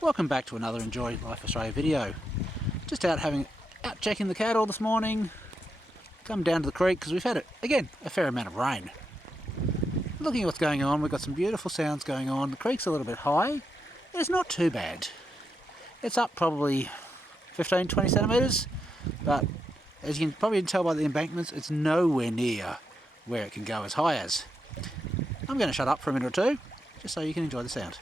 Welcome back to another Enjoy Life Australia video. Just out checking the cattle this morning. Come down to the creek because we've had again a fair amount of rain. Looking at what's going on, we've got some beautiful sounds going on. The creek's a little bit high. It's not too bad. It's up probably 15-20 centimetres, but as you can probably tell by the embankments, it's nowhere near where it can go as high as. I'm going to shut up for a minute or two, just so you can enjoy the sound.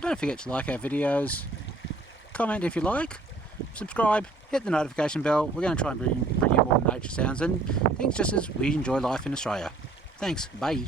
Don't forget to like our videos, comment if you like, subscribe, hit the notification bell. We're going to try and bring you more nature sounds and things just as we enjoy life in Australia. Thanks, bye.